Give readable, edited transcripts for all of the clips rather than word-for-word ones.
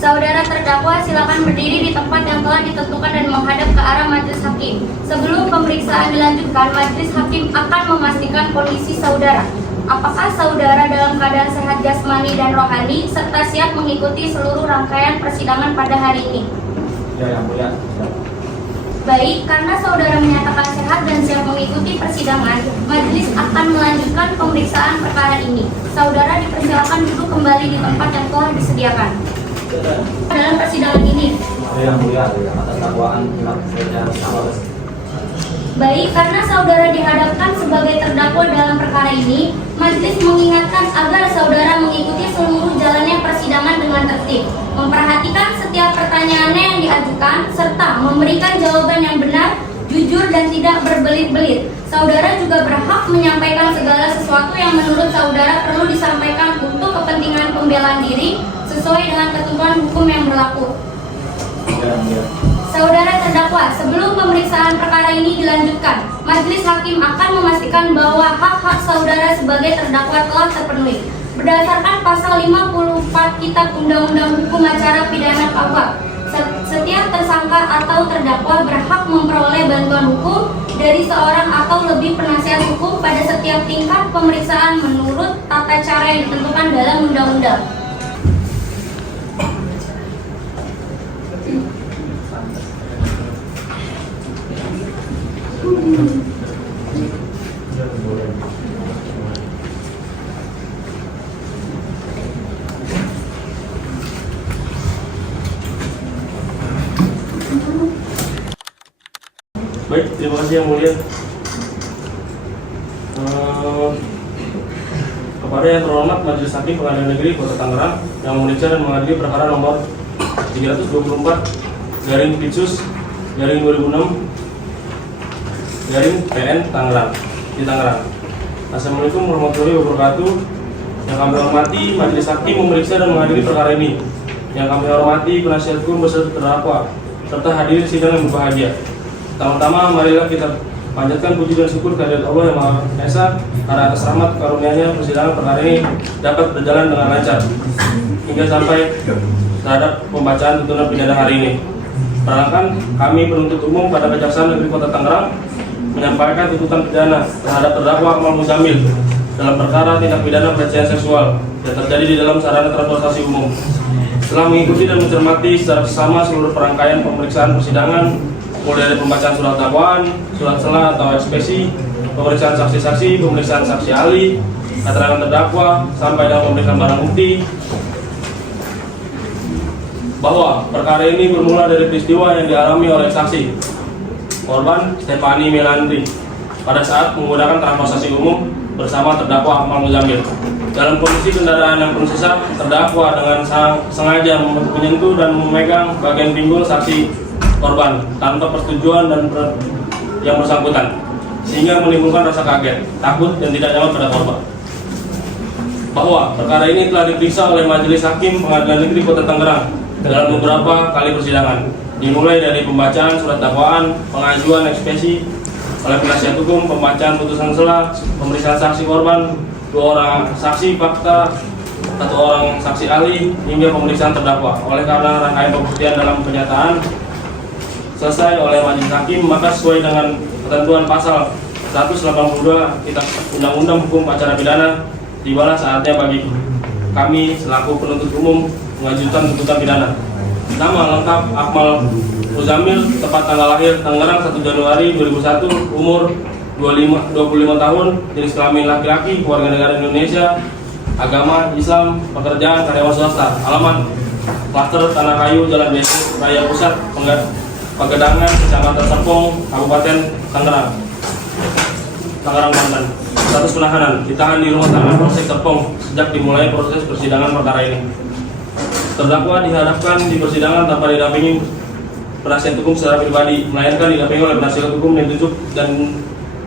Saudara terdakwa silakan berdiri di tempat yang telah ditentukan dan menghadap ke arah majelis hakim. Sebelum pemeriksaan dilanjutkan, majelis hakim akan memastikan kondisi saudara. Apakah saudara dalam keadaan sehat jasmani dan rohani serta siap mengikuti seluruh rangkaian persidangan pada hari ini? Ya, Yang Mulia. Baik, karena saudara menyatakan sehat dan siap mengikuti persidangan, majelis akan melanjutkan pemeriksaan perkara ini. Saudara dipersilakan duduk kembali di tempat yang telah disediakan. Dalam persidangan ini, Yang Mulia, atas dakwaan baik, karena saudara dihadapkan sebagai terdakwa dalam perkara ini, majelis mengingatkan agar saudara mengikuti seluruh jalannya persidangan dengan tertib, memperhatikan setiap pertanyaannya yang diajukan, serta memberikan jawaban yang benar, jujur, dan tidak berbelit-belit. Saudara juga berhak menyampaikan segala sesuatu yang menurut saudara perlu disampaikan untuk kepentingan pembelaan diri sesuai dengan ketentuan hukum yang berlaku. Saudara terdakwa, sebelum pemeriksaan perkara ini dilanjutkan, majelis hakim akan memastikan bahwa hak-hak saudara sebagai terdakwa telah terpenuhi. Berdasarkan pasal 54 Kitab Undang-Undang Hukum Acara Pidana KUHP, setiap tersangka atau terdakwa berhak memperoleh bantuan hukum dari seorang atau lebih penasihat hukum pada setiap tingkat pemeriksaan menurut tata cara yang ditentukan dalam undang-undang. Baik, terima kasih Yang Mulia. Kepada yang terhormat Majelis Hakim Pengadilan Negeri Kota Tangerang yang memeriksa dan mengadili perkara nomor 324/2006/PN Tangerang di Tangerang. Assalamualaikum warahmatullahi wabarakatuh. Yang kami hormati Majelis Hakim memeriksa dan mengadili perkara ini. Yang kami hormati penasihat hukum beserta terdakwa serta hadirin sidang yang berbahagia. Pertama-tama marilah kita panjatkan puji dan syukur kehadirat Allah yang Maha Esa karena atas rahmat karunia-Nya persidangan perkara ini dapat berjalan dengan lancar hingga sampai terhadap pembacaan tuntutan pidana hari ini. Perkenalkan, kami penuntut umum pada Kejaksaan Negeri Kota Tangerang menyampaikan tuntutan pidana terhadap terdakwa Akmal Muzamil dalam perkara tindak pidana pelecehan seksual yang terjadi di dalam sarana transportasi umum. Setelah mengikuti dan mencermati secara bersama seluruh perangkaian pemeriksaan persidangan, mulai dari pembacaan surat dakwaan, surat sela atau ekspesi, pemeriksaan saksi-saksi, pemeriksaan saksi ahli, keterangan terdakwa, sampai dalam pemeriksaan barang bukti, bahwa perkara ini bermula dari peristiwa yang dialami oleh saksi korban Stefani Melandri pada saat menggunakan transportasi umum bersama terdakwa Akmal Muzamil. Dalam kondisi kendaraan yang penuh sesak, terdakwa dengan sengaja menyentuh dan memegang bagian pinggul saksi korban tanpa persetujuan dan yang bersangkutan, sehingga menimbulkan rasa kaget, takut, dan tidak nyaman pada korban. Bahwa perkara ini telah diperiksa oleh Majelis Hakim Pengadilan Negeri Kota Tangerang dalam beberapa kali persidangan, dimulai dari pembacaan surat dakwaan, pengajuan ekspesi oleh penasihat hukum, pembacaan putusan sela, pemeriksaan saksi korban, 2 orang saksi fakta, 1 orang saksi ahli, hingga pemeriksaan terdakwa. Oleh karena rangkaian pembuktian dalam penyataan selesai oleh Majelis Hakim, maka sesuai dengan ketentuan pasal 182 Kitab Undang-Undang Hukum Acara Pidana, tibalah saatnya bagi kami selaku penuntut umum mengajukan tuntutan pidana. Nama lengkap Akmal Muzamil, tepat tanggal lahir Tangerang 1 Januari 2001, umur 25 tahun, jenis kelamin laki-laki, warga negara Indonesia, agama Islam, pekerjaan karyawan swasta, alamat Klaster Tanah Kayu, Jalan Desa Raya Pusat, Pegedangan, Kecamatan Serpong, Kabupaten Tangerang, Banten. Status penahanan, ditahan di rumah tahanan Polsek Serpong sejak dimulai proses persidangan perkara ini. Terdakwa dihadapkan di persidangan tanpa didampingi penasihat hukum secara pribadi, melainkan didampingi oleh penasihat hukum yang ditunjuk dan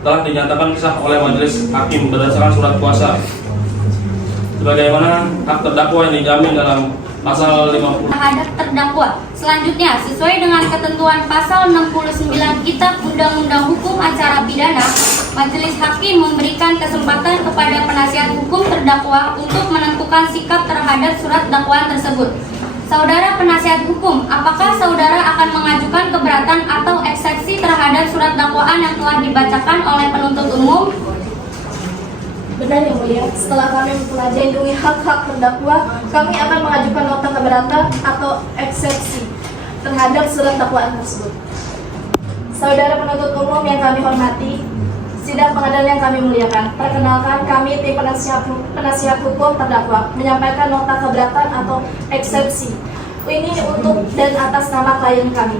telah dinyatakan sah oleh Majelis Hakim berdasarkan surat kuasa. Sebagaimana hak terdakwa yang dijamin dalam pasal 50 terhadap terdakwa. Selanjutnya, sesuai dengan ketentuan pasal 69 Kitab Undang-Undang Hukum Acara Pidana, Majelis Hakim memberikan kesempatan kepada penasihat hukum terdakwa untuk menentukan sikap terhadap surat dakwaan tersebut. Saudara penasihat hukum, apakah saudara akan mengajukan keberatan atau eksepsi terhadap surat dakwaan yang telah dibacakan oleh penuntut umum? Benar yang mulia, setelah kami mempelajari hak-hak terdakwa, kami akan mengajukan nota keberatan atau eksepsi terhadap surat dakwaan tersebut. Saudara penuntut umum yang kami hormati, sidang pengadilan yang kami muliakan, perkenalkan kami tim penasihat hukum terdakwa menyampaikan nota keberatan atau eksepsi ini untuk dan atas nama klien kami.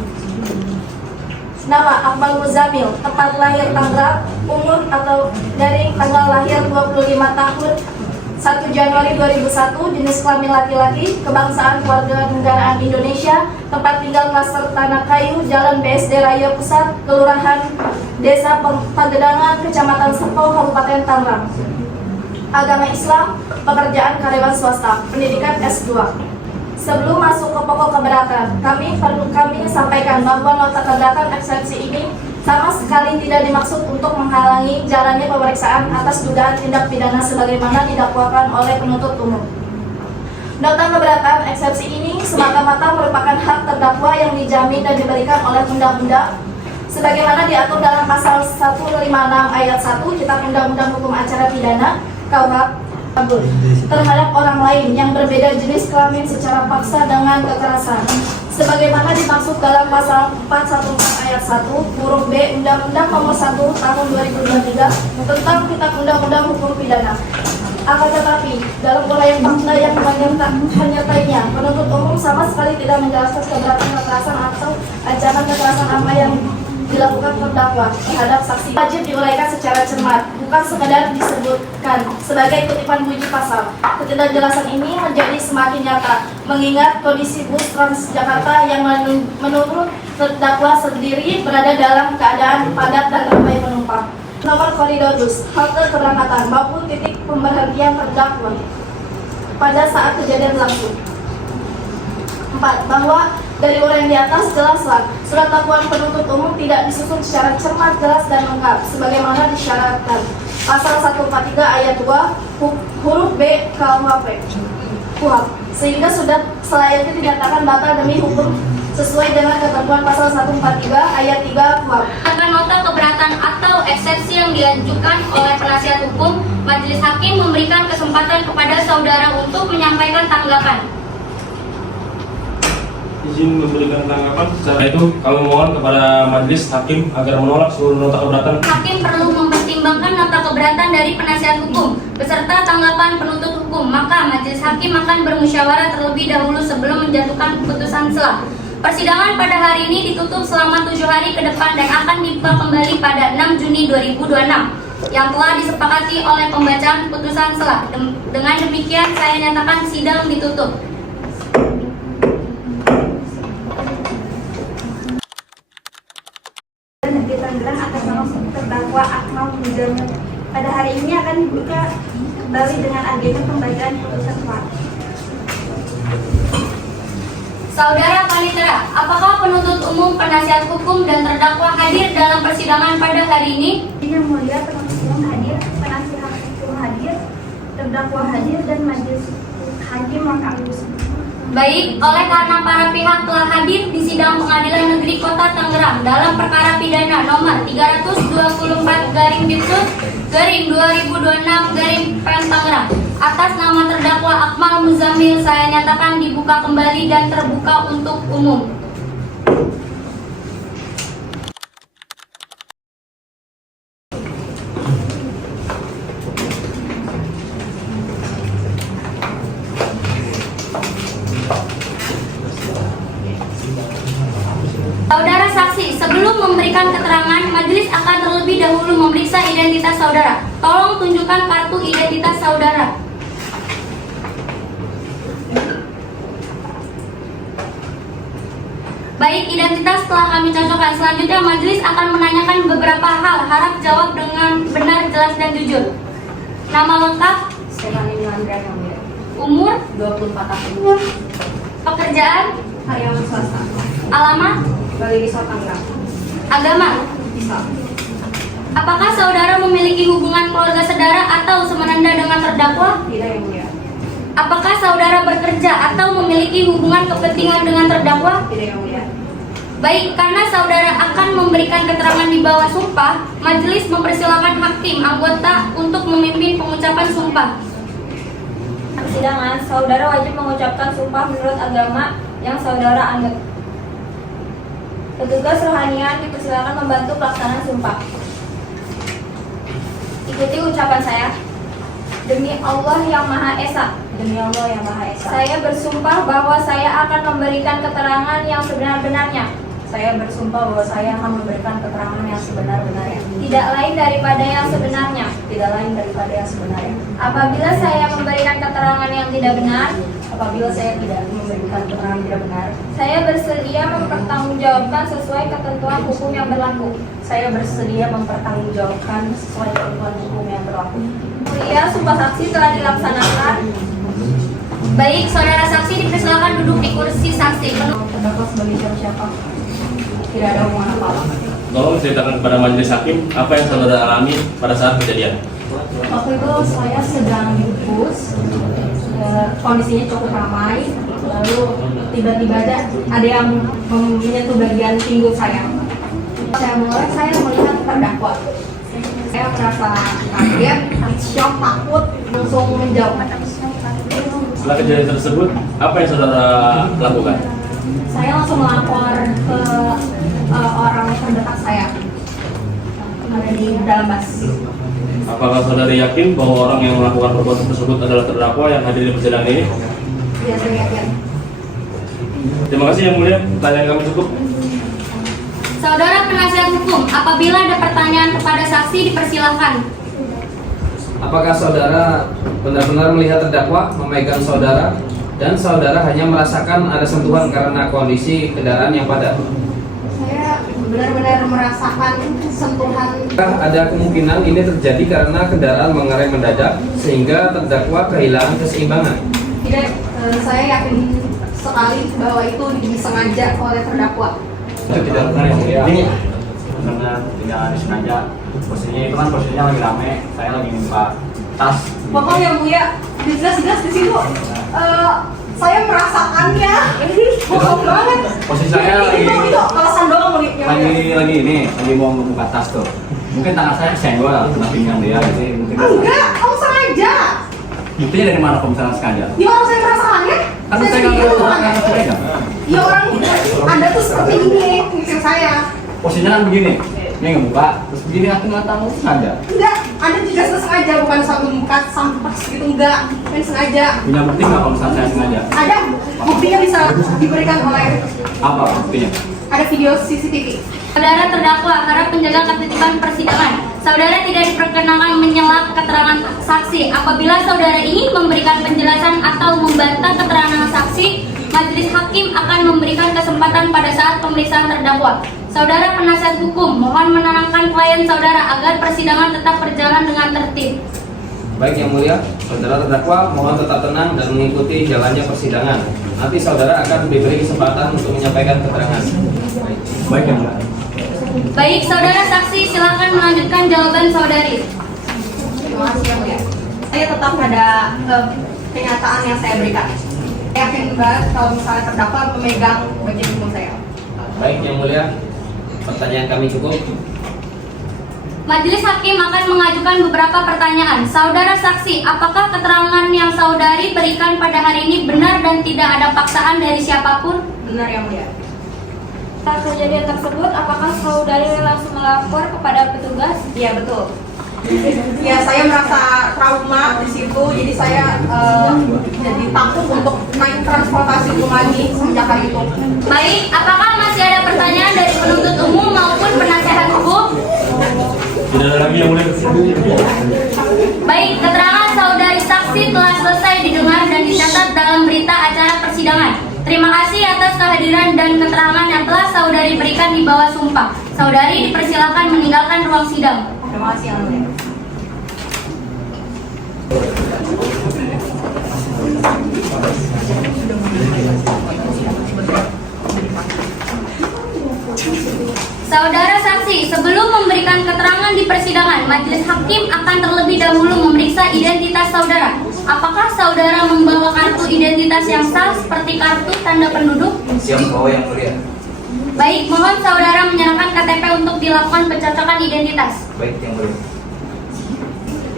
Nama Akmal Muzamil, tempat lahir Tangerang, umur atau dari tanggal lahir 25 tahun 1 Januari 2001, jenis kelamin laki-laki, kebangsaan kewarganegaraan Indonesia, tempat tinggal klaster Tanah Kayu, Jalan BSD Raya Pusat, Kelurahan Desa Pagedangan, Kecamatan Serpong, Kabupaten Tangerang. Agama Islam, pekerjaan karyawan swasta, pendidikan S2. Sebelum masuk ke pokok keberatan, kami sampaikan bahwa nota keberatan eksepsi ini sama sekali tidak dimaksud untuk menghalangi jalannya pemeriksaan atas dugaan tindak pidana sebagaimana didakwakan oleh penuntut umum. Nota keberatan eksepsi ini semata-mata merupakan hak terdakwa yang dijamin dan diberikan oleh undang-undang sebagaimana diatur dalam pasal 156 ayat 1 Kitab Undang-Undang Hukum Acara Pidana (KUHP) terhadap orang lain yang berbeda jenis kelamin secara paksa dengan kekerasan sebagaimana dimaksud dalam pasal 414 ayat 1 huruf B Undang-Undang Nomor 1 Tahun 2023 tentang Kitab Undang-Undang Hukum Pidana. Akan tetapi, dalam uraian fakta yang menyertainya, penuntut umum sama sekali tidak menjelaskan keberatan kekerasan atau ancaman kekerasan apa yang dilakukan terdakwa terhadap saksi. Wajib diuraikan secara cermat, bukan sekadar disebutkan sebagai kutipan bunyi pasal. Ketidakjelasan ini menjadi semakin nyata, mengingat kondisi bus Transjakarta yang menurut terdakwa sendiri berada dalam keadaan padat dan ramai penumpang. Nomor koridor bus, halte keberangkatan maupun titik pemberhentian terdakwa pada saat kejadian langsung. 4. Bahwa dari uraian di atas jelaslah surat dakwaan penuntut umum tidak disusun secara cermat, jelas dan lengkap sebagaimana disyaratkan pasal 143 ayat 2 huruf B KUHP, sehingga sudah selayaknya dinyatakan batal demi hukum sesuai dengan ketentuan pasal 143 ayat 3 KUHP. Akan nota keberatan atau eksepsi yang diajukan oleh penasihat hukum, majelis hakim memberikan kesempatan kepada saudara untuk menyampaikan tanggapan. Izin memberikan tanggapan. Setelah itu kami mohon kepada majelis hakim agar menolak seluruh nota keberatan. Hakim perlu mempertimbangkan nota keberatan dari penasihat hukum beserta tanggapan penuntut hukum, maka majelis hakim akan bermusyawarah terlebih dahulu sebelum menjatuhkan keputusan selah. Persidangan pada hari ini ditutup selama 7 hari ke depan dan akan dibuka kembali pada 6 Juni 2026 yang telah disepakati oleh pembacaan putusan selah. Dengan demikian saya nyatakan sidang ditutup. Negeri Tangerang atas nama terdakwa Akmal Muzamil pada hari ini akan dibuka kembali dengan agenda pembacaan putusan selah. Saudara Panitera, apakah penuntut umum, penasihat hukum, dan terdakwa hadir dalam persidangan pada hari ini? Yang mulia, penuntut umum hadir, penasihat hukum hadir, terdakwa hadir, dan majelis hakim lengkap. Baik, oleh karena para pihak telah hadir di sidang Pengadilan Negeri Kota Tangerang dalam perkara pidana nomor 324/2026/Pen Tangerang atas nama terdakwa Akmal Muzamil, saya nyatakan dibuka kembali dan terbuka untuk umum. Saudara saksi, sebelum memberikan keterangan, majelis akan terlebih dahulu memeriksa identitas saudara. Tolong tunjukkan kartu identitas saudara. Baik, identitas telah kami cocokkan. Selanjutnya majelis akan menanyakan beberapa hal. Harap jawab dengan benar, jelas, dan jujur. Nama lengkap? Umur? 24 tahun. Pekerjaan? Karyawan swasta. Alamat? Balai Desa Tangerang. Agama? Islam. Apakah saudara memiliki hubungan keluarga saudara atau semenanda dengan terdakwa? Tidak yang mulia. Apakah saudara bekerja bekerja atau memiliki hubungan kepentingan dengan terdakwa? Tidak, Yang Mulia. Baik, karena saudara akan memberikan keterangan di bawah sumpah, majelis mempersilakan hakim anggota untuk memimpin pengucapan sumpah. Persidangan, saudara wajib mengucapkan sumpah menurut agama yang saudara anut. Petugas rohanian dipersilakan membantu pelaksanaan sumpah. Ikuti ucapan saya. Demi Allah yang Maha Esa. Demi Allah yang Maha Esa. Saya bersumpah bahwa saya akan memberikan keterangan yang sebenar-benarnya. Saya bersumpah bahwa saya akan memberikan keterangan yang sebenar-benarnya. Tidak lain daripada yang sebenarnya. Tidak lain daripada yang sebenarnya. Apabila saya memberikan keterangan yang tidak benar, Apabila saya tidak memberikan keterangan tidak benar, saya bersedia mempertanggungjawabkan sesuai ketentuan hukum yang berlaku. saya bersedia mempertanggungjawabkan sesuai ketentuan hukum yang berlaku. Mulia, sumpah saksi telah dilaksanakan. Baik, saudara saksi dipersilakan duduk di kursi saksi. Terdakwa sebagai siapa? Tidak ada hubungan apa-apa. Tolong ceritakan kepada majelis hakim apa yang saudara alami pada saat kejadian. Waktu itu saya sedang di bus, kondisinya cukup ramai, lalu tiba-tiba ada yang menyentuh bagian pinggul saya. Saya melihat terdakwa. Saya merasa kaget, shock, takut, langsung menjauh. Setelah kejadian tersebut, apa yang saudara lakukan? Saya langsung melapor ke orang terdekat saya, ada di dalam bus. Apakah saudara yakin bahwa orang yang melakukan perbuatan tersebut adalah terdakwa yang hadir di persidangan ini? Ya, saya yakin. Terima kasih Yang Mulia, pertanyaan kami cukup. Saudara penasihat hukum, apabila ada pertanyaan kepada saksi dipersilakan. Apakah saudara benar-benar melihat terdakwa memegang saudara dan saudara hanya merasakan ada sentuhan karena kondisi kendaraan yang padat? Saya benar-benar merasakan sentuhan. Apakah ada kemungkinan ini terjadi karena kendaraan mengerem mendadak sehingga terdakwa kehilangan keseimbangan? Tidak, saya yakin sekali bahwa itu disengaja oleh terdakwa. Itu tidak benar Yang Mulia. Ini benar tidak disengaja. Posisinya itu kan posisinya lagi rame. Saya lagi minta tas. Pokoknya Yang Mulia, jelas-jelas di situ saya merasakannya. Ini bohong banget. Posisi saya lagi Itu alasan doang Yang Mulia. lagi ini lagi mau membuka tas tuh. Mungkin tangan saya senggol kena pinggang dia. Jadi mungkin. Enggak, kamu sengaja. Buktinya dari mana kalau misalnya sengaja? Ya orang saya merasakannya. Kan saya nggak sendiri tahu merasakannya. kan saya. Ya orang Anda tuh seperti ini ngusir saya. Posisinya kan begini. Ini ngebuka, terus begini aku nggak tahu sengaja. Enggak, Anda juga sengaja, bukan sambil buka sampas gitu, enggak. Kan sengaja. Punya bukti nggak kalau misalnya saya sengaja? Ada buktinya bisa diberikan oleh Apa buktinya? ada video CCTV. Saudara terdakwa, harap menjaga ketertiban persidangan. Saudara tidak diperkenankan menyela keterangan saksi. Apabila saudara ingin memberikan penjelasan atau membantah keterangan saksi, majelis hakim akan memberikan kesempatan pada saat pemeriksaan terdakwa. Saudara penasihat hukum, mohon menenangkan klien saudara agar persidangan tetap berjalan dengan tertib. Baik Yang Mulia, saudara terdakwa mohon tetap tenang dan mengikuti jalannya persidangan. Nanti saudara akan diberi kesempatan untuk menyampaikan keterangan. Baik Yang Mulia. Baik, saudara saksi silakan melanjutkan jawaban saudari. Terima kasih Yang Mulia. Saya tetap pada kenyataan yang saya berikan. Saya yakin banget kalau misalnya terdakwa memegang bagian hukum saya. Baik Yang Mulia, pertanyaan kami cukup. Majelis hakim akan mengajukan beberapa pertanyaan. Saudara saksi, apakah keterangan yang saudari berikan pada hari ini benar dan tidak ada paksaan dari siapapun? Benar Yang Mulia. Saat kejadian tersebut, apakah saudari langsung melapor kepada petugas? Iya betul. Ya saya merasa trauma di situ, jadi saya jadi takut untuk naik transportasi umum lagi semenjak hari itu. Baik, apakah masih ada pertanyaan dari penuntut umum maupun penasehat hukum? Tidak ada lagi Yang Mulia. Baik, keterangan saudari saksi telah selesai didengar dan dicatat dalam berita acara persidangan. Terima kasih atas kehadiran dan keterangan yang telah saudari berikan di bawah sumpah. Saudari dipersilakan meninggalkan ruang sidang. Terima kasih Yang Mulia. Saudara saksi, sebelum memberikan keterangan di persidangan, majelis hakim akan terlebih dahulu memeriksa identitas saudara. Apakah saudara membawa kartu identitas yang sah seperti kartu tanda penduduk? Siap bawa yang mulia. Baik, mohon saudara menyerahkan KTP untuk dilakukan pencocokan identitas. Baik yang mulia.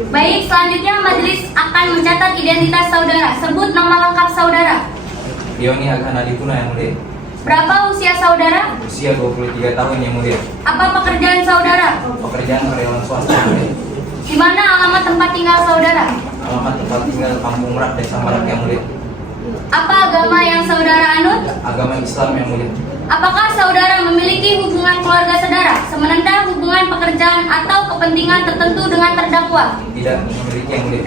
Baik, selanjutnya majelis akan mencatat identitas saudara. Sebut nama lengkap saudara. Yoni Agha Nadipuna yang mulia. Berapa usia saudara? Usia 23 tahun yang mulia. Apa pekerjaan saudara? Pekerjaan karyawan swasta yang mulia. Di mana alamat tempat tinggal saudara? Alamat tempat tinggal Kampung Merak, Desa Merak yang mulia. Apa agama yang saudara anut? Agama Islam yang mulia. Apakah saudara memiliki hubungan keluarga saudara, semenanda hubungan pekerjaan atau kepentingan tertentu dengan terdakwa? Tidak memiliki yang mulia.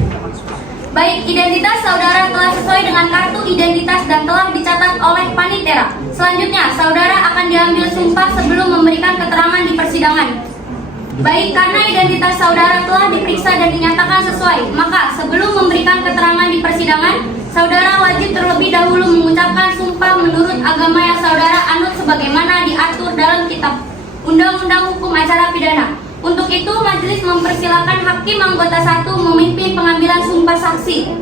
Baik, identitas saudara telah sesuai dengan kartu identitas dan telah dicatat oleh panitera. Selanjutnya, saudara akan diambil sumpah sebelum memberikan keterangan di persidangan. Baik, karena identitas saudara telah diperiksa dan dinyatakan sesuai, maka sebelum memberikan keterangan di persidangan, saudara wajib terlebih dahulu mengucapkan sumpah menurut agama yang saudara anut sebagaimana diatur dalam kitab Undang-Undang Hukum Acara Pidana. Untuk itu, majelis mempersilakan Hakim Anggota 1 memimpin pengambilan sumpah saksi.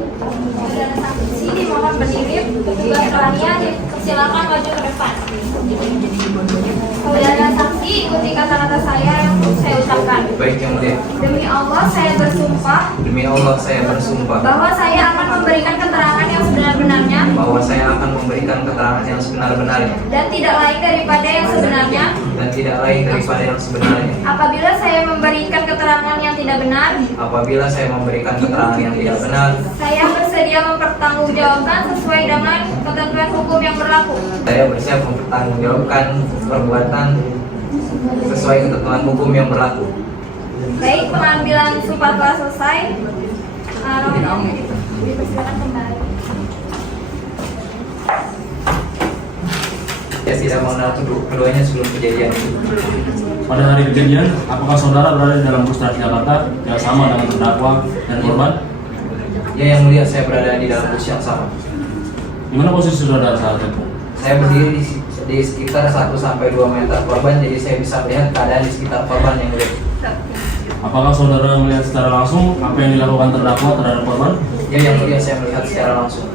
Saudara saksi dimohon berdiri, petugas lainnya dipersilakan maju ke depan. Saudara saksi, ikuti kata-kata saya yang saya ucapkan. Baik yang mulia. Demi Allah, saya bersumpah Demi Allah saya bersumpah bahwa saya akan memberikan keterangan yang sebenar-benarnya bahwa saya akan memberikan keterangan yang sebenar-benarnya dan tidak lain daripada yang sebenarnya. dan tidak lain daripada yang sebenarnya. Apabila saya memberikan keterangan yang tidak benar, Apabila saya memberikan keterangan yang tidak benar, saya bersedia mempertanggungjawabkan sesuai dengan ketentuan hukum yang berlaku. saya bersiap mempertanggungjawabkan perbuatan sesuai ketentuan hukum yang berlaku. Baik, pengambilan sumpah telah selesai. Dipersilakan kembali. Saya tidak mengenal keduanya sebelum kejadian itu. Pada hari kejadian, apakah saudara berada di dalam bus Transjakarta yang sama dengan terdakwa dan korban? Ya yang mulia, saya berada di dalam bus yang sama. Di mana posisi saudara saat itu? Saya berdiri di sekitar 1-2 meter korban, jadi saya bisa melihat keadaan di sekitar korban yang mulia. Apakah saudara melihat secara langsung apa yang dilakukan terdakwa terhadap korban? Ya yang mulia, saya melihat secara langsung.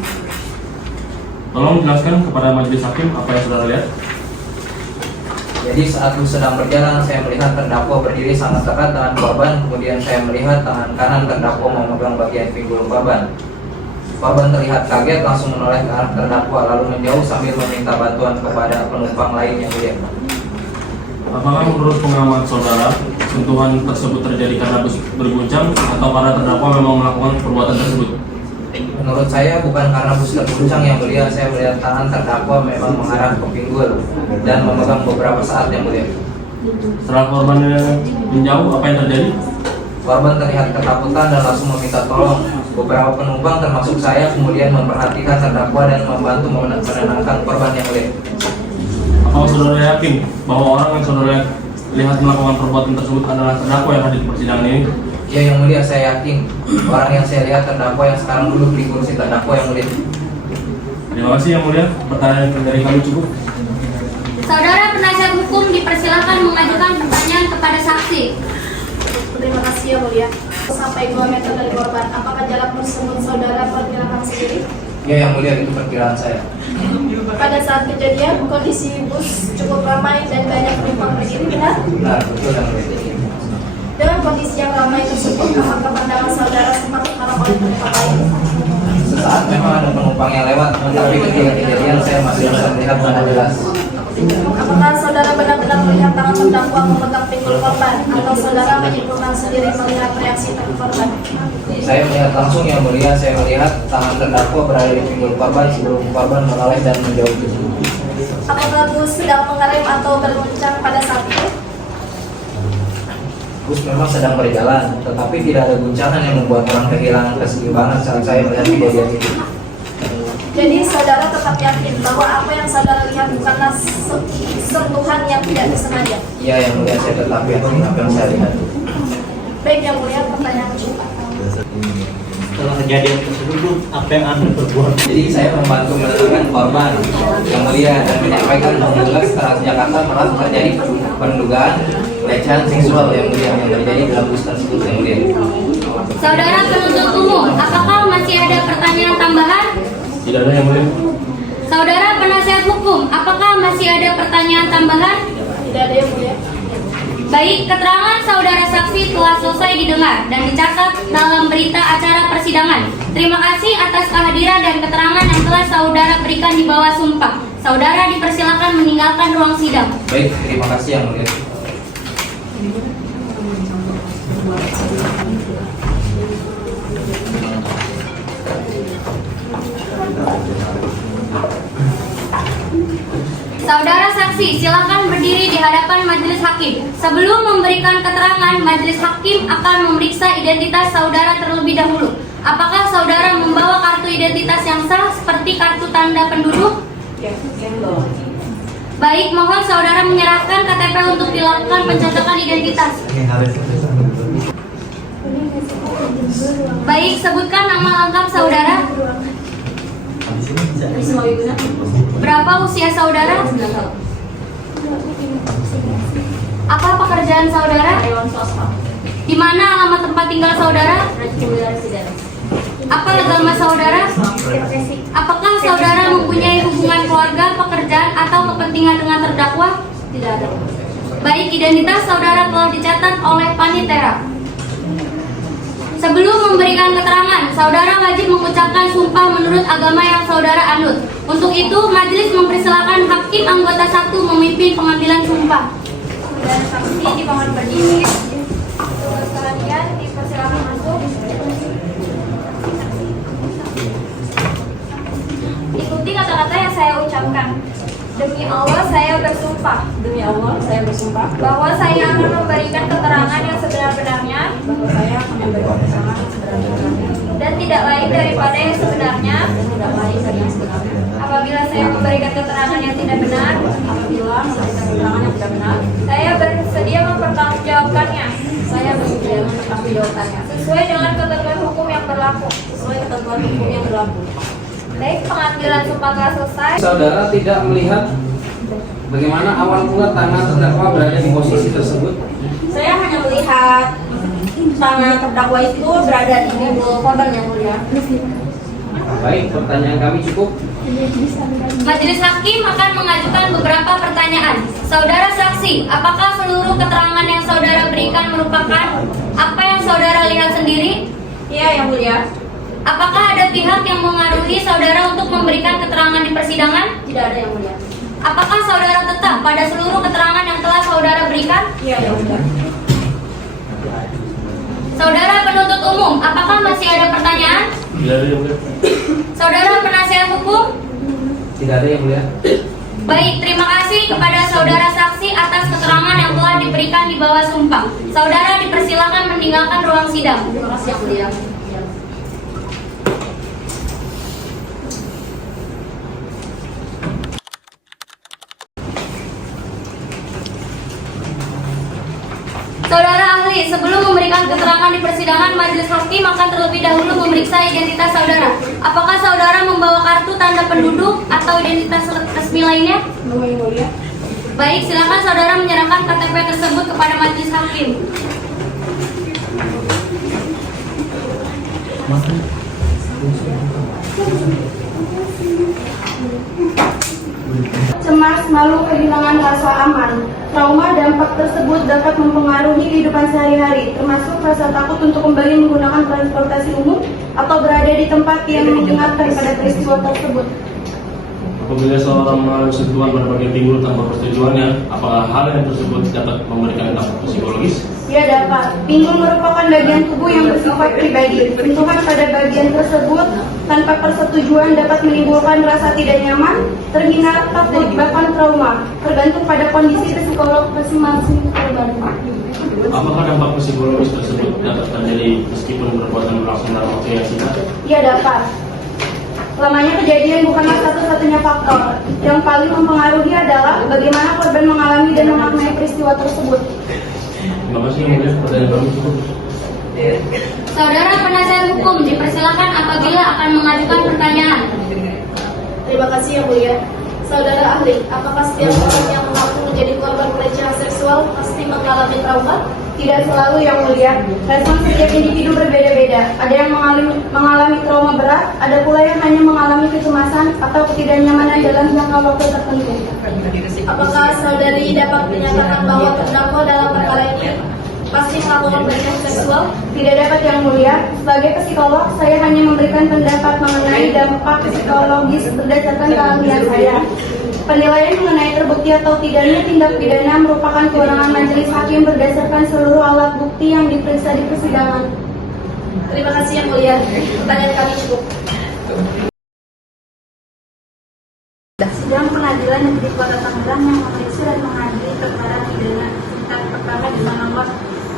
Tolong jelaskan kepada majelis hakim apa yang saudara lihat. Jadi saat bus sedang berjalan, saya melihat terdakwa berdiri sangat dekat dengan korban. Kemudian saya melihat tangan kanan terdakwa memegang bagian pinggul korban. Korban terlihat kaget, langsung menoleh ke arah terdakwa, lalu menjauh sambil meminta bantuan kepada penumpang lain yang mulia. Apakah menurut pengamat saudara, sentuhan tersebut terjadi karena bus berguncang atau karena terdakwa memang melakukan perbuatan tersebut? Menurut saya bukan karena bus terguncang yang mulia, saya melihat tangan terdakwa memang mengarah ke pinggul dan memegang beberapa saat yang mulia. Setelah korban menjauh, apa yang terjadi? Korban terlihat ketakutan dan langsung meminta tolong. Beberapa penumpang termasuk saya kemudian memperhatikan terdakwa dan membantu menenangkan korban yang mulia. Apakah saudara yakin bahwa orang yang saudara lihat melakukan perbuatan tersebut adalah terdakwa yang hadir di persidangan ini? Ya yang mulia, saya yakin orang yang saya lihat terdakwa yang sekarang duduk di kursi terdakwa yang mulia. Terima kasih yang mulia. Pertanyaan dari kami cukup. Saudara penasihat hukum dipersilakan mengajukan pertanyaan kepada saksi. Terima kasih yang mulia. Sampai 2 meter dari korban, apakah jarak tersebut saudara perkirakan sendiri? Ya yang mulia, itu perkiraan saya. Pada saat kejadian, kondisi bus cukup ramai dan banyak penumpang berdiri, benar? Benar, betul yang mulia. Dengan kondisi yang ramai tersebut, apakah pandangan saudara sempat terhalang oleh penumpang lain? Sesaat memang ada penumpang yang lewat, tetapi ketika kejadian saya masih bisa melihat dengan jelas. Apakah saudara benar-benar melihat tangan terdakwa memegang pinggul korban, atau saudara menyimpulkan sendiri melihat reaksi korban? Saya melihat langsung yang mulia, saya melihat tangan terdakwa berada di pinggul korban sebelum korban menoleh dan menjauh. Apakah bus sedang mengerem atau berguncang pada saat itu? Bus memang sedang berjalan, tetapi tidak ada guncangan yang membuat orang kehilangan keseimbangan saat saya melihat kejadian itu. Jadi saudara tetap yakin bahwa apa yang saudara lihat bukanlah sentuhan yang tidak disengaja? Iya yang mulia, saya tetap yakin apa yang saya lihat. Baik yang mulia, pertanyaan kedua. Setelah kejadian tersebut, apa yang Anda perbuat? Jadi saya membantu menenangkan korban yang mulia dan menyampaikan bahwa Transjakarta telah terjadi pendugaan pelecehan seksual yang mulia yang terjadi dalam bus tersebut yang mulia. Saudara penuntut umum, apakah masih ada pertanyaan tambahan? Tidak ada yang mulia. Saudara penasihat hukum, apakah masih ada pertanyaan tambahan? Tidak ada yang mulia. Baik, keterangan saudara saksi telah selesai didengar dan dicatat dalam berita acara persidangan. Terima kasih atas kehadiran dan keterangan yang telah saudara berikan di bawah sumpah. Saudara dipersilakan meninggalkan ruang sidang. Baik, terima kasih yang mulia. Saudara saksi, silakan berdiri di hadapan majelis hakim. Sebelum memberikan keterangan, majelis hakim akan memeriksa identitas saudara terlebih dahulu. Apakah saudara membawa kartu identitas yang sah seperti kartu tanda penduduk? Baik, mohon saudara menyerahkan KTP untuk dilakukan pencocokan identitas. Baik, sebutkan nama lengkap saudara. Berapa usia saudara? Apa pekerjaan saudara? Di mana alamat tempat tinggal saudara? Apa agama saudara? Apakah saudara mempunyai hubungan keluarga, pekerjaan, atau kepentingan dengan terdakwa? Tidak ada. Baik, identitas saudara telah dicatat oleh panitera. Sebelum memberikan keterangan, saudara wajib mengucapkan sumpah menurut agama yang saudara anut. Untuk itu, majelis mempersilakan hakim anggota 1 memimpin pengambilan sumpah. Dan saksi dimohon berdiri. Sekalian dipersilakan masuk. Ikuti kata-kata yang saya ucapkan. Demi Allah saya bersumpah. Demi Allah, saya bersumpah Bahwa saya akan memberikan keterangan yang sebenar-benarnya. bahwa saya akan memberikan keterangan yang sebenarnya Dan tidak lain daripada yang sebenarnya. dan tidak lain dari yang sebenarnya. Apabila saya memberikan keterangan yang tidak benar, Apabila memberikan keterangan yang tidak benar, saya bersedia mempertanggungjawabkannya saya bersedia mempertanggungjawabkannya sesuai dengan ketentuan hukum yang berlaku. sesuai ketentuan hukum yang berlaku. Baik, pengambilan sumpah telah selesai. Saudara tidak melihat bagaimana awal mula tangan terdakwa berada di posisi tersebut? Saya hanya melihat tangan terdakwa itu berada di pinggul korban yang mulia. Baik, pertanyaan kami cukup. Majelis hakim akan mengajukan beberapa pertanyaan. Saudara saksi, apakah seluruh keterangan yang saudara berikan merupakan apa yang saudara lihat sendiri? Iya, yang mulia. Apakah ada pihak yang mengaruhi saudara untuk memberikan keterangan di persidangan? Tidak ada yang mulia. Apakah saudara tetap pada seluruh keterangan yang telah saudara berikan? Iya, yang mulia. Saudara penuntut umum, apakah masih ada pertanyaan? Tidak ada yang mulia. Saudara penasihat hukum? Tidak ada yang mulia. Baik, terima kasih kepada saudara saksi atas keterangan yang telah diberikan di bawah sumpah. Saudara dipersilakan meninggalkan ruang sidang. Terima kasih yang mulia. Saudara ahli, sebelum memberikan keterangan di persidangan, majelis hakim akan terlebih dahulu memeriksa identitas saudara. Apakah saudara membawa kartu tanda penduduk atau identitas resmi lainnya? Yang mulia. Baik, silakan saudara menyerahkan KTP tersebut kepada majelis hakim. Cemas, malu, kehilangan rasa aman. Trauma dampak tersebut dapat mempengaruhi kehidupan sehari-hari, termasuk rasa takut untuk kembali menggunakan transportasi umum atau berada di tempat yang mengingatkan pada peristiwa tersebut. Apabila seorang mengalami sentuhan pada bagian pinggul tanpa persetujuannya, apakah hal yang tersebut dapat memberikan dampak psikologis? Ya dapat. Pinggul merupakan bagian tubuh yang bersifat pribadi. Sentuhan pada bagian tersebut tanpa persetujuan dapat menimbulkan rasa tidak nyaman, terhina, takut, bahkan trauma, tergantung pada kondisi psikolog masing-masing korban. Apakah dampak psikologis tersebut dapat terjadi meskipun perbuatan berlangsung dalam waktu yang singkat? Ya dapat. Lamanya kejadian bukanlah satu-satunya faktor. Yang paling mempengaruhi adalah bagaimana korban mengalami dan memaknai peristiwa tersebut. Terima kasih yang mulia. Pertanyaan kami cukup. Saudara penasihat hukum dipersilakan apabila akan mengajukan pertanyaan. Terima kasih yang mulia. Saudara ahli, apakah setiap orang yang mengaku menjadi korban pelecehan seksual pasti mengalami trauma? Tidak selalu, Yang Mulia. Respon setiap individu berbeda-beda. Ada yang mengalami trauma berat, ada pula yang hanya mengalami kecemasan atau ketidaknyamanan dalam jangka waktu tertentu. Apakah saudari dapat menyatakan bahwa terdakwa dalam perkara ini pasti melakukan pelecehan seksual? Tidak dapat, Yang Mulia. Sebagai psikolog, saya hanya memberikan pendapat mengenai dampak psikologis berdasarkan keahlian saya. Penilaian mengenai terbukti atau tidaknya tindak pidana merupakan kewenangan majelis hakim berdasarkan seluruh alat bukti yang diperiksa di persidangan. Terima kasih Yang Mulia. Pertanyaan kami cukup. Sidang Pengadilan Negeri Kota Tangerang yang memeriksa dan mengadili perkara pidana tingkat pertama dengan nomor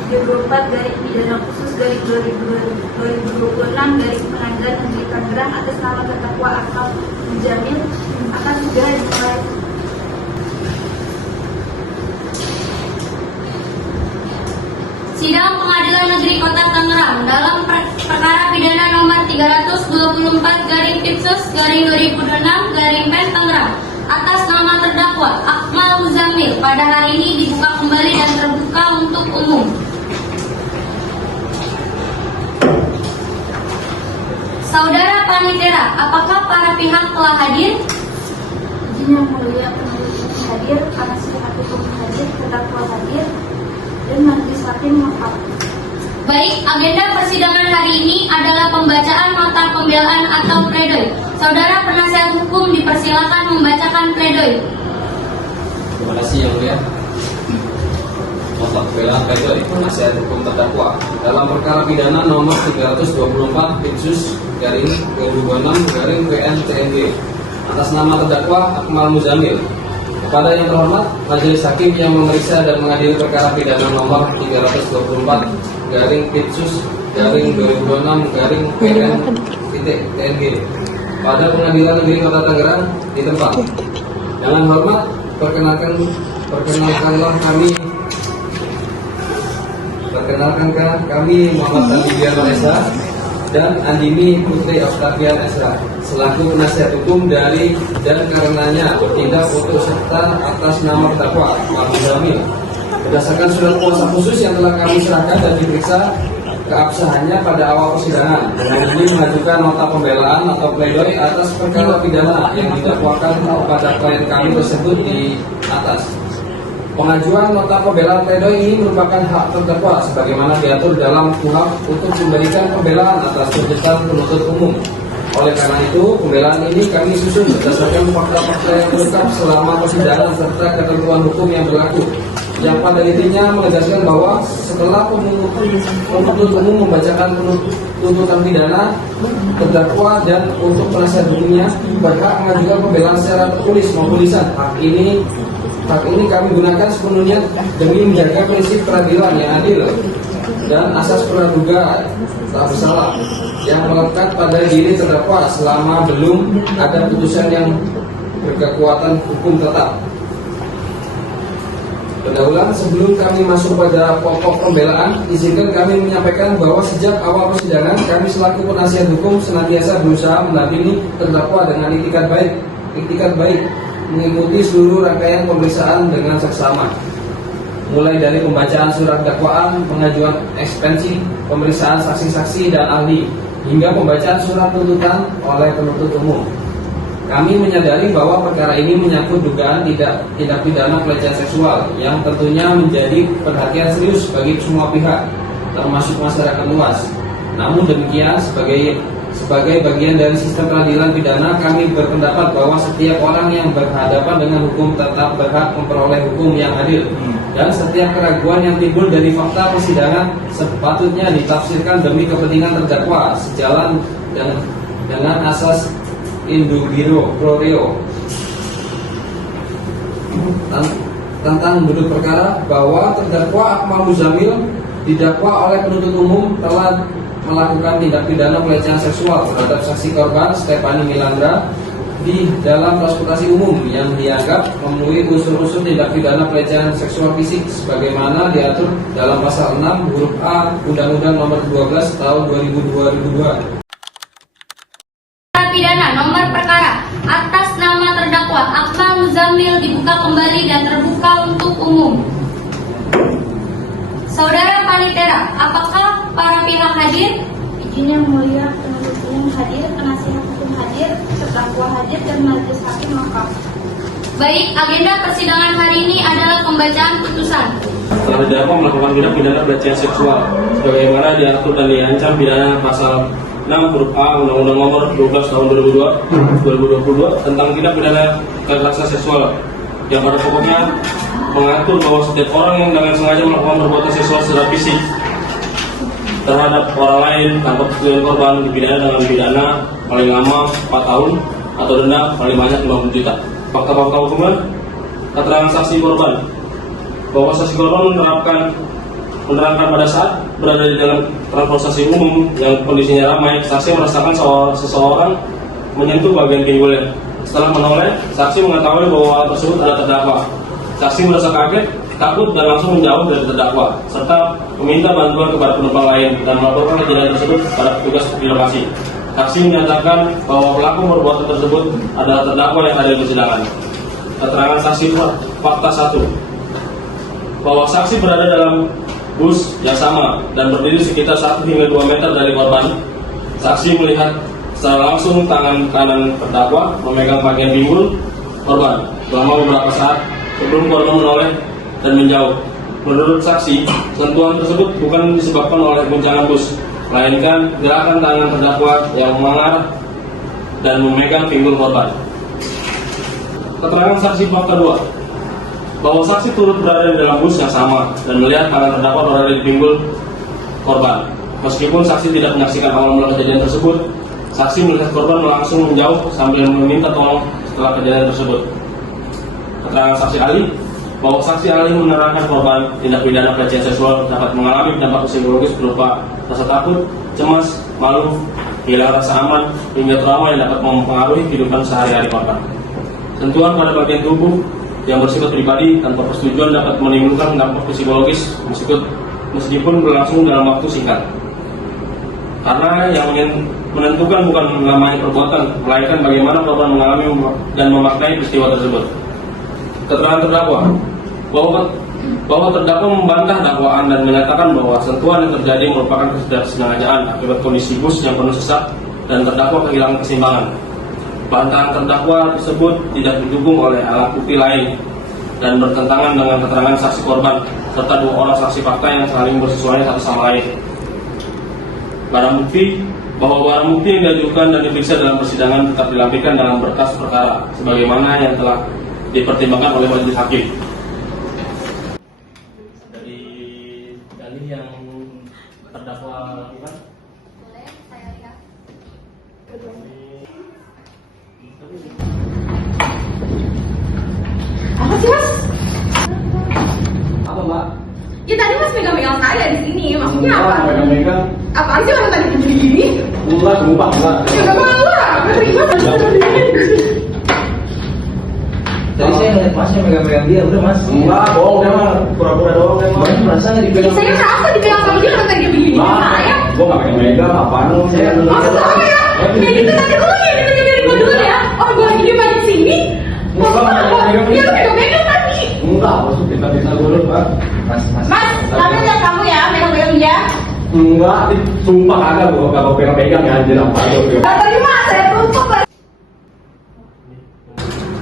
34/2026/Pengadilan Negeri Tangerang atas nama terdakwa Akmal Muzamil akan segera dimulai. Sidang Pengadilan Negeri Kota Tangerang dalam perkara pidana nomor 324/Pipsus/2026/Pen Tangerang atas nama terdakwa Akmal Muzamil pada hari ini dibuka kembali dan terbuka untuk umum. Saudara Panitera, apakah para pihak telah hadir? Izin Yang Mulia, penuntut hadir, penasihat hukum hadir, terdakwa hadir, dan majelis hakim lengkap. Baik, agenda persidangan hari ini adalah pembacaan nota pembelaan atau pledoi. Saudara penasihat hukum dipersilakan membacakan pledoi. Terima kasih Yang Mulia. Nota pembelaan pledoi penasihat hukum terdakwa dalam perkara pidana nomor 324 Pipsus/2026/PN-TNG atas nama terdakwa Akmal Muzamil. Kepada yang terhormat majelis hakim yang memeriksa dan mengadili perkara pidana nomor 324/2026/PN-TNG pada Pengadilan Negeri Kota Tangerang di tempat. Dengan hormat perkenalkan kami Muhammad Tandidian Vanessa dan Andini Putri Octavian Esra selaku penasihat hukum dari dan karenanya bertindak untuk serta atas nama terdakwa Akmal Muzamil berdasarkan surat kuasa khusus yang telah kami serahkan dan diperiksa keabsahannya pada awal persidangan. Dengan ini mengajukan nota pembelaan atau pledoi atas perkara pidana yang didakwakan kepada klien kami tersebut di atas. Pengajuan nota pembelaan pledoi ini merupakan hak terdakwa sebagaimana diatur dalam KUHP untuk memberikan pembelaan atas tuntutan penuntut umum. Oleh karena itu, pembelaan ini kami susun berdasarkan fakta-fakta yang lengkap selama persidangan serta ketentuan hukum yang berlaku. Yang pada intinya menegaskan bahwa setelah penuntut umum membacakan tuntutan pidana, terdakwa dan untuk penasihat hukumnya berhak mengajukan pembelaan secara tertulis maupun lisan. Hak ini kami gunakan sepenuhnya demi menjaga prinsip peradilan yang adil dan asas praduga tak bersalah yang melekat pada diri terdakwa selama belum ada putusan yang berkekuatan hukum tetap. Pendahuluan sebelum kami masuk pada pokok pembelaan, izinkan kami menyampaikan bahwa sejak awal persidangan kami selaku penasihat hukum senantiasa berusaha mendampingi terdakwa dengan itikat baik, mengikuti seluruh rangkaian pemeriksaan dengan seksama, mulai dari pembacaan surat dakwaan, pengajuan ekspensi, pemeriksaan saksi-saksi dan ahli, hingga pembacaan surat tuntutan oleh penuntut umum. Kami menyadari bahwa perkara ini menyangkut dugaan tindak pidana pelecehan seksual yang tentunya menjadi perhatian serius bagi semua pihak, termasuk masyarakat luas. Namun demikian, sebagai bagian dari sistem peradilan pidana, kami berpendapat bahwa setiap orang yang berhadapan dengan hukum tetap berhak memperoleh hukum yang adil, dan setiap keraguan yang timbul dari fakta persidangan sepatutnya ditafsirkan demi kepentingan terdakwa sejalan dengan asas indubiro pro reo tentang duduk perkara bahwa terdakwa Akmal Muzamil didakwa oleh penuntut umum telah melakukan tindak pidana pelecehan seksual terhadap saksi korban Stephanie Milandra di dalam transportasi umum yang dianggap memenuhi unsur-unsur tindak pidana pelecehan seksual fisik sebagaimana diatur dalam pasal 6 huruf A Undang-Undang Nomor 12 Tahun 2002. Pidana nomor perkara atas nama terdakwa Akmal mulia, apakah para pihak hadir? Izin yang mulia, penuntut umum hadir, penasihat hukum hadir, terdakwa hadir, dan majelis hakim lengkap. Baik, agenda persidangan hari ini adalah pembacaan putusan. Setelah terdakwa melakukan tindak pidana pelecehan seksual sebagaimana diatur dan diancam pidana pasal 6 huruf A Undang-Undang Nomor 12 Tahun 2022 tentang tindak pidana kekerasan seksual yang pada pokoknya mengatur bahwa setiap orang yang dengan sengaja melakukan perbuatan seksual secara fisik terhadap orang lain tanpa persetujuan korban dipidana dengan pidana paling lama 4 tahun atau denda paling banyak 50 juta. Fakta-fakta hukumnya, keterangan saksi korban bahwa saksi korban menerangkan pada saat berada di dalam transportasi umum yang kondisinya ramai, saksi merasakan seseorang menyentuh bagian pinggulnya. Setelah menoleh, saksi mengetahui bahwa hal tersebut adalah terdakwa. Saksi merasa kaget, takut, dan langsung menjauh dari terdakwa, serta meminta bantuan kepada penumpang lain dan melaporkan kejadian tersebut pada petugas di lokasi. Saksi menyatakan bahwa pelaku perbuatan tersebut adalah terdakwa yang ada di persidangan. Keterangan saksi fakta 1, bahwa saksi berada dalam bus yang sama dan berdiri sekitar 1 hingga 2 meter dari korban. Saksi melihat secara langsung tangan kanan terdakwa memegang bagian pinggul korban selama beberapa saat sebelum korban menoleh dan menjauh. Menurut saksi, sentuhan tersebut bukan disebabkan oleh guncangan bus, melainkan gerakan tangan terdakwa yang mengarah dan memegang pinggul korban. Keterangan saksi fakta 2, bahwa saksi turut berada di dalam bus yang sama dan melihat tangan terdakwa berada di pinggul korban. Meskipun saksi tidak menyaksikan awal mula kejadian tersebut, saksi melihat korban langsung menjauh sambil meminta tolong setelah kejadian tersebut. Keterangan saksi ahli, bahwa saksi ahli menerangkan korban tindak pidana pelecehan seksual dapat mengalami dampak psikologis berupa rasa takut, cemas, malu, hilang rasa aman, hingga trauma yang dapat mempengaruhi kehidupan sehari-hari korban. Sentuhan pada bagian tubuh yang bersifat pribadi tanpa persetujuan dapat menimbulkan dampak psikologis meskipun berlangsung dalam waktu singkat. Karena yang menentukan bukan lamanya perbuatan, melainkan bagaimana korban mengalami dan memaknai peristiwa tersebut. Keterangan terdakwa, bahwa terdakwa membantah dakwaan dan menyatakan bahwa sentuhan yang terjadi merupakan ketidaksengajaan akibat kondisi bus yang penuh sesak dan terdakwa kehilangan keseimbangan. Bantahan terdakwa tersebut tidak didukung oleh alat bukti lain dan bertentangan dengan keterangan saksi korban serta 2 orang saksi fakta yang saling bersesuaian satu sama lain. Barang bukti yang diajukan dan diperiksa dalam persidangan tetap dilampirkan dalam berkas perkara sebagaimana yang telah dipertimbangkan oleh majelis hakim. Dari yang terdakwa lakukan, Boleh saya lihat. Apa sih mas? Apa mbak? Ya tadi mas megang-megang saya di sini, maksudnya apa? Megang-megang. Apaan sih orang tadi begini? Enggak, sumpah mbak. Ya gak mau lah, terima. Tadi saya ngeliat masnya megang-megang dia, udah mas. Enggak, bohong dia mah. Pura-pura doang dia mah. Mas merasa nggak dipegang? Saya apa dipegang sama dia orang tadi begini? Saya? Gua nggak megang-megang, apaan lu? Saya Masa sama ya? Ya gitu tadi gue lagi dipegang-pegang gue dulu ya. Oh gue lagi di sini. Enggak, Ya lu megang-megang tadi. enggak, maksud kita dulu mbak. Mas. Mas, tapi jangan kamu ya megang-megang dia. Enggak, sumpah kagak gua kagak pegang-pegang ya anjir apa lu. Tadi mas saya tutup lah.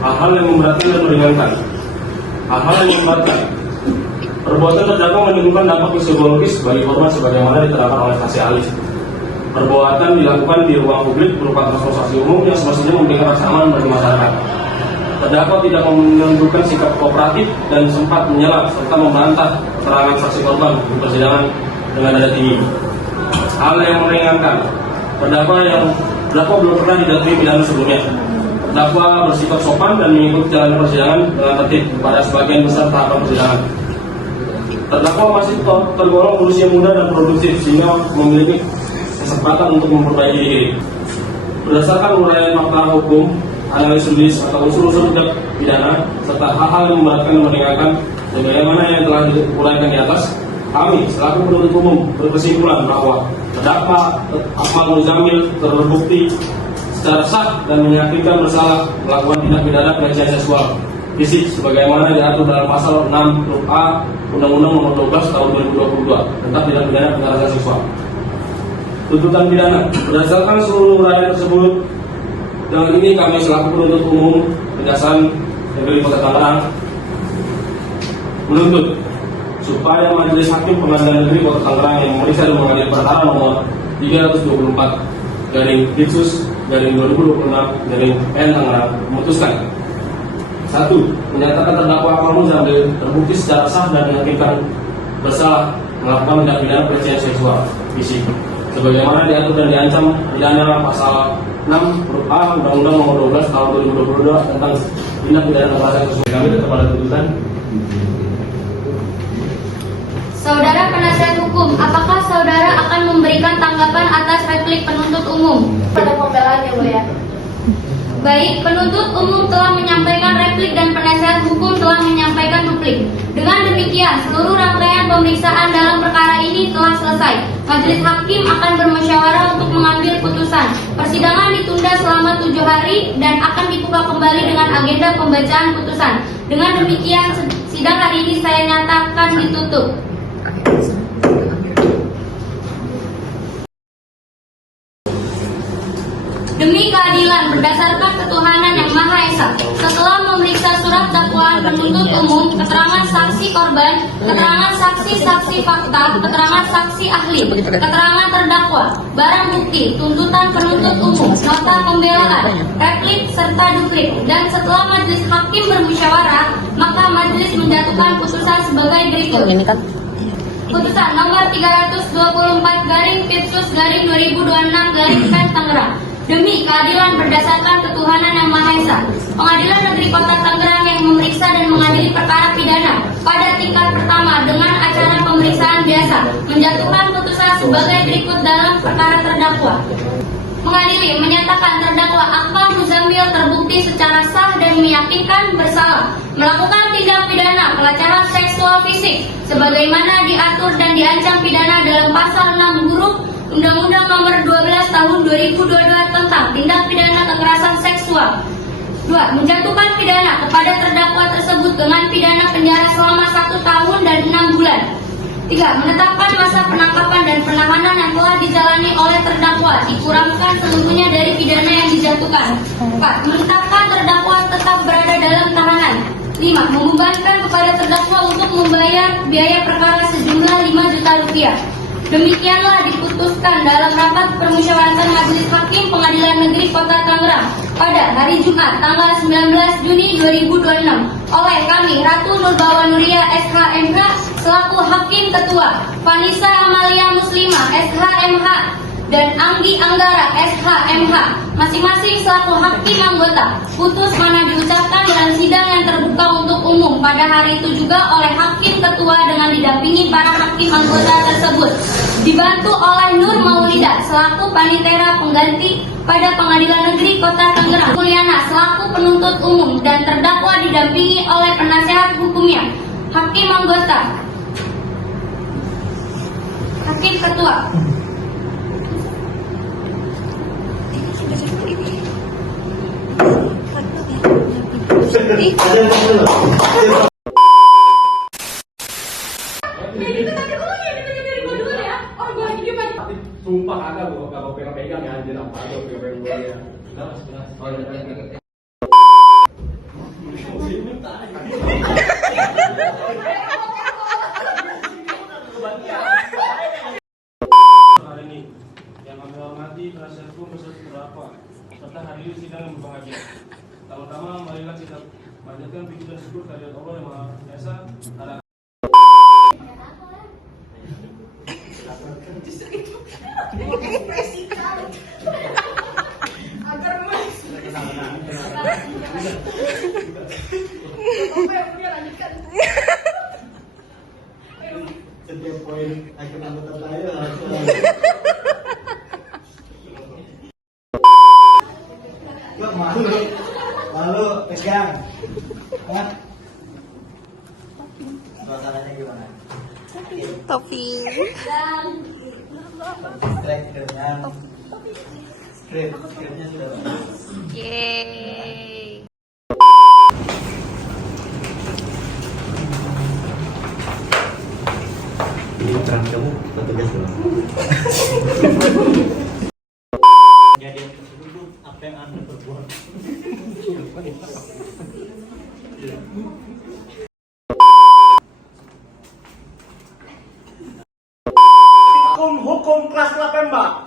hal-hal yang memberatkan dan meringankan. Hal-hal yang memberatkan. Perbuatan terdakwa menimbulkan dampak psikologis bagi korban sebagaimana diterangkan oleh saksi ahli. Perbuatan dilakukan di ruang publik berupa transportasi umum yang semestinya memberikan rasa aman bagi masyarakat. Terdakwa tidak menunjukkan sikap kooperatif dan sempat menyela serta membantah keterangan saksi korban di persidangan dengan nada tinggi. Hal yang meringankan. Terdakwa belum pernah didakwa pidana sebelumnya. Terdakwa bersikap sopan dan mengikuti jalan persidangan dengan tertib pada sebagian besar tahapan persidangan. Terdakwa masih tergolong berusia muda dan produktif sehingga memiliki kesempatan untuk memperbaiki diri. Berdasarkan uraian fakta hukum, analisis atau unsur-unsur tindak pidana serta hal-hal yang memberatkan dan meringankan sebagaimana yang telah diuraikan di atas, kami selaku penuntut umum berkesimpulan bahwa terdakwa Akmal Muzamil terbukti secara sah dan meyakinkan bersalah melakukan tindak pidana pelecehan seksual fisik sebagaimana diatur dalam pasal 6 huruf A Undang-Undang Nomor 12 Tahun 2022 tentang tindak pidana kekerasan seksual. Tuntutan pidana berdasarkan seluruh uraian tersebut, dengan ini kami selaku penuntut umum Kejaksaan Negeri Kota Tangerang menuntut supaya Majelis Hakim Pengadilan Negeri Kota Tangerang yang memeriksa dan mengadili perkara nomor 324/Ditsus/2026/N Tangerang memutuskan: 1. Menyatakan terdakwa Akmal Muzamil terbukti secara sah dan meyakinkan bersalah melakukan tindak pidana pelecehan seksual fisik sebagaimana diatur dan diancam pidana pasal 6 huruf A Undang-Undang Nomor 12 Tahun 2022 tentang tindak pidana kekerasan seksual. Kami tetap pada putusan. Saudara penasihat hukum, apakah saudara akan memberikan tanggapan atas replik penuntut umum? Pada pembelaan ya mulia. Baik, penuntut umum telah menyampaikan replik dan penasihat hukum telah menyampaikan duplik. Dengan demikian, seluruh rangkaian pemeriksaan dalam perkara ini telah selesai. Majelis Hakim akan bermusyawarah untuk mengambil putusan. Persidangan ditunda selama 7 hari dan akan dibuka kembali dengan agenda pembacaan putusan. Dengan demikian, sidang hari ini saya nyatakan ditutup. Demi keadilan berdasarkan ketuhanan yang Maha Esa, setelah memeriksa surat dakwaan penuntut umum, keterangan saksi korban, keterangan saksi-saksi fakta, keterangan saksi ahli, keterangan terdakwa, barang bukti, tuntutan penuntut umum, nota pembelaan, replik serta duplik, dan setelah majelis hakim bermusyawarah, maka majelis menjatuhkan putusan sebagai berikut. Putusan nomor 324/Ditsus/2026/N Tangerang. Demi keadilan berdasarkan ketuhanan yang Maha Esa, Pengadilan Negeri Kota Tangerang yang memeriksa dan mengadili perkara pidana pada tingkat pertama dengan acara pemeriksaan biasa menjatuhkan putusan sebagai berikut dalam perkara terdakwa. Mengadili menyatakan terdakwa Akmal Muzamil terbukti secara sah dan meyakinkan bersalah melakukan tindak pidana pelecehan seksual fisik sebagaimana diatur dan diancam pidana dalam pasal 6 huruf Undang-Undang Nomor 12 Tahun 2022 tentang tindak pidana kekerasan seksual. 2. Menjatuhkan pidana kepada terdakwa tersebut dengan pidana penjara selama 1 tahun dan 6 bulan. 3. Menetapkan masa penangkapan dan penahanan yang telah dijalani oleh terdakwa dikurangkan seluruhnya dari pidana yang dijatuhkan. 4. Menetapkan terdakwa tetap berada dalam tahanan. 5. Membebankan kepada terdakwa untuk membayar biaya perkara sejumlah 5 juta rupiah. Demikianlah diputuskan dalam rapat permusyawaratan Majelis Hakim Pengadilan Negeri Kota Tangerang pada hari Jumat tanggal 19 Juni 2026 oleh kami Ratu Nurbawa Nuria SHMH selaku Hakim Ketua, Vanessa Amalia Muslimah SHMH dan Anggi Anggara SHMH masing-masing selaku hakim anggota. Putus mana diucapkan dalam sidang yang terbuka untuk umum pada hari itu juga oleh Hakim Ketua dengan didampingi para hakim anggota tersebut, dibantu oleh Nur Maulida selaku panitera pengganti pada Pengadilan Negeri Kota Tangerang, Mulyana selaku penuntut umum dan terdakwa didampingi oleh penasehat hukumnya, hakim anggota, hakim ketua. Sumpah kagak gua gak mau pegang-pegang ya anjir, apa aja pegang-pegang gua ya. Hari ini yang kami hormati penasihat hukum beserta terdakwa serta hadirin sidang yang berbahagia. Pertama-tama marilah kita panjatkan puji dan syukur kehadirat Allah yang Maha Esa. Setiap poin akhir anggota saya malu pegang ya. Suasananya gimana? Topi. Skripnya sudah. Yeay. kamu petugas loh. Kejadian tersebut apa yang Anda perbuat? Hukum kelas 8 Mbak.